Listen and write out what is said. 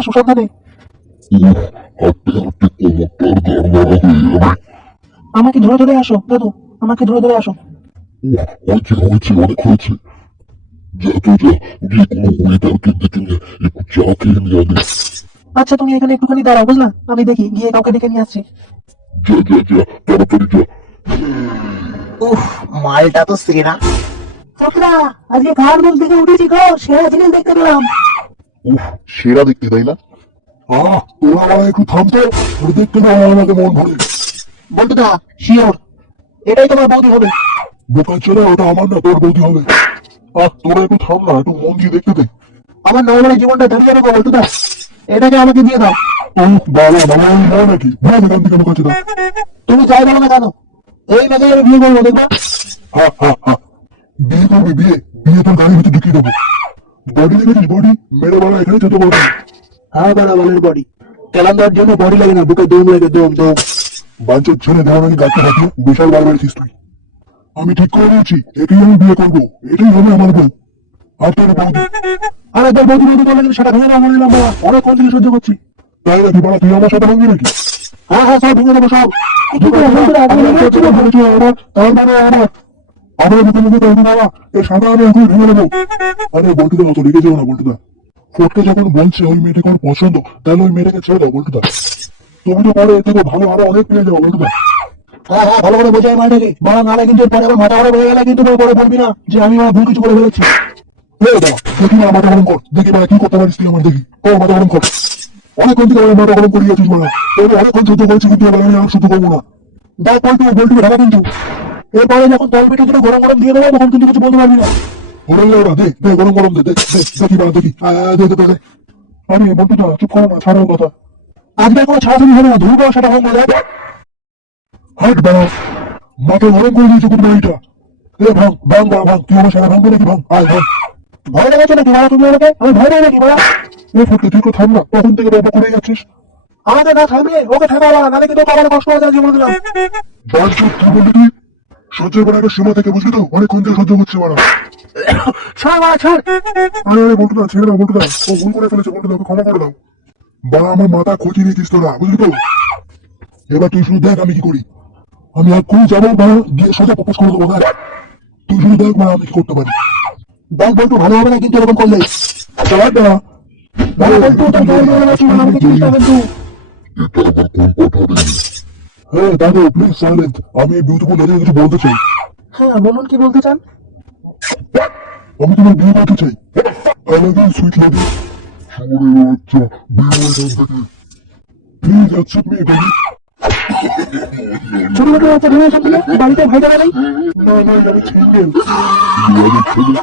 আসো সাবধানে। হাঁটতে হাঁটতে কোমরটার গাড় হয়ে গেল। আমাকে ধরে ধরে আসো দাদু, আমাকে ধরে ধরে আসো। হয়েছে হয়েছে, অনেক হয়েছে। যা তো যা, গিয়ে কোনো ওয়েটারকে ডেকে নিয়ে একটু চা খেয়ে নিয়ে আগে। আচ্ছা তুমি এখানে একটুখানি দাঁড়াও, বুঝলা? আমি দেখি গিয়ে কাউকে ডেকে নিয়ে আসছি। যা যা যা, তাড়াতাড়ি যা। উফ, মালটা তো সেরা। কাকড়া, আজকে ঘাড় মুখ দেখে উঠেছি গো, সেরা জিনিস দেখতে পেলাম। সেরা দেখতে, তাই না? তোরা আমার একটু থামতো, ওর দেখতে দাও, আমাকে মন ভরে। বলটুদা, শিওর এটাই তোমার বৌদি হবে? বোকা ছেলে, ওটা আমার না, তোর বৌদি হবে। তোরা একটু থাম না, একটু মন দিয়ে দেখতে দে। আমার নর্মালি জীবনটা দাঁড়িয়ে যাবে গো বলটুদা, এটাকে আমাকে দিয়ে দাও। বাবা বাবা, আমি নয় নাকি? ভাগ এখান থেকে, বোকা ছেলে। তুমি চাই বলো না কেন, এই মেয়েকে আমি বিয়ে করবো, দেখবো। বিয়ে করবি? বিয়ে বিয়ে তোর গাড়ির ভিতরে ঢুকিয়ে দেবো। বডি দেখেছিস? বডি মেরে বলা এখানে যেতে পারবো। হ্যাঁ বাড়া বালের বডি, কেলান দেওয়ার জন্য বডি লাগে না, বুকে দম লাগে, দম দম। বাঞ্চোর ছেলে, দেওয়া নাকি গাছটা হাঁটিয়ে বিশাল বার বেড়েছিস তুই। আমি ঠিক করে দিয়েছি, একেই আমি বিয়ে করবো, এটাই হবে আমার বউ। আর তোর বৌদি? আরে তোর বৌদি বৌদি বলে কিন্তু সেটা ভেঙে দাও, বললাম বাবা, অনেক কোন থেকে সহ্য করছি। তাই নাকি বাড়া? তুই আমার সাথে ভাঙবি নাকি? হ্যাঁ হ্যাঁ, সব ভেঙে দেবো সব। তার মানে আমার ভিতরে নেবে তাই বাবা, এর সাদা আমি এখন ভেঙে দেবো। আরে বল্টুদা, অত রেগে যাও না বল্টুদা। ফটকে যখন বলছে ওই মেয়েটাকে আমার পছন্দ, তাহলে ওই মেয়েটাকে ছেড়ে দাও বল্টুদা। তুমি তো পরে এর থেকে ভালো আরো অনেক পেয়ে যাও বল্টুদা। হ্যাঁ হ্যাঁ, ভালো করে বোঝাই মাটাকে বাড়া, নালে কিন্তু পরে আবার মাথা ঘরে হয়ে গেলে কিন্তু পরে বলবি না যে আমি আমার ভুল কিছু করে ফেলেছি। দেখি না, মাথা গরম কর, দেখি না কি করতে পারিস তুই আমার, দেখি। মাথা গরম কর, অনেকক্ষণ থেকে আমার মাথা গরম করিয়েছিস মারা। তোকে অনেকক্ষণ সহ্য করেছি, কিন্তু এবার আমি আর সহ্য করবো না। দেখ বল্টু ঢাকা কিন্তু এরপরে যখন তল পেটে দুটো গরম গরম দিয়ে দেবো, তখন কিন্তু কিছু বলতে পারবি না। গরম ওরা দে দে, গরম গরম দে, দেখি বাড়া, দেখি। দে দে দে। আরে বল্টুদা, চুপ করো না, ছাড়ো কথা। আজকে কোনো ছাড়াছাড়ি হবে না, ধুবো সেটা হোক না। দেখ হাট বাড়া, মাথা গরম করে দিয়েছে কোন বাড়িটা। ভাঙ ভাঙ বাড়া, ভাঙ। তুই আমার সারা ভাঙবে নাকি? ভাঙ, আয় ভাঙ। ভয় লেগেছে নাকি বাড়া তুমি আমাকে? আমি ভয় নেই নাকি বাড়া? ফটকে তুই তো থাম না, তখন থেকে ব্যাপার করে যাচ্ছিস। আমাকে না থামলে ওকে থামা বাড়া, নালে কিন্তু আমার কষ্ট হয়ে যাচ্ছে বলে দিলাম। বাঞ্চোদ, কি বললি তুই? সহ্যের বড় একটা সীমা থেকে, বুঝলি তো? অনেকক্ষণ থেকে সহ্য করছে বাড়া। ছাড় বাড়া ছাড়। আরে বল্টুদা, ছেড়ে দাও বল্টুদা, ও ভুল করে ফেলেছে বল্টুদা, ওকে ক্ষমা করে দাও। বাড়া, আমার মাথা খচিয়ে দিয়েছিস তোরা, বুঝলি তো? এবার তুই শুধু দেখ আমি কি করি। আমি এক্ষুনি যাবো বাড়া, গিয়ে সোজা প্রপোজ করে দেবো। দেখ তুই শুধু দেখ বাড়া, আমি কি করতে পারি। দেখ বল্টু, ভালো হবে না কিন্তু এরকম করলে। চালাক বাড়া। বাড়া বল্টু, তোর গায়ে মেরে গেছে, আমাকে চিনিস না কিন্তু। এটা আবার কোন কথা রে? হ্যাঁ দাদু, প্লিজ সাইলেন্ট, আমি এই বিউটিফুল লেডিকে কিছু বলতে চাই। হ্যাঁ বলুন, কি বলতে চান? আমি তোমার বিয়ে করতে চাই। আমাকে সুইট লেডি। শহরের বাচ্চা, বিয়ে এখান থেকে। Please accept me baby. ছোট ছোট বাচ্চা ভেঙে এখান থেকে, বাড়িতে ভাই যাবে নাই। না না, আমি সিঙ্গেল। ছেলে।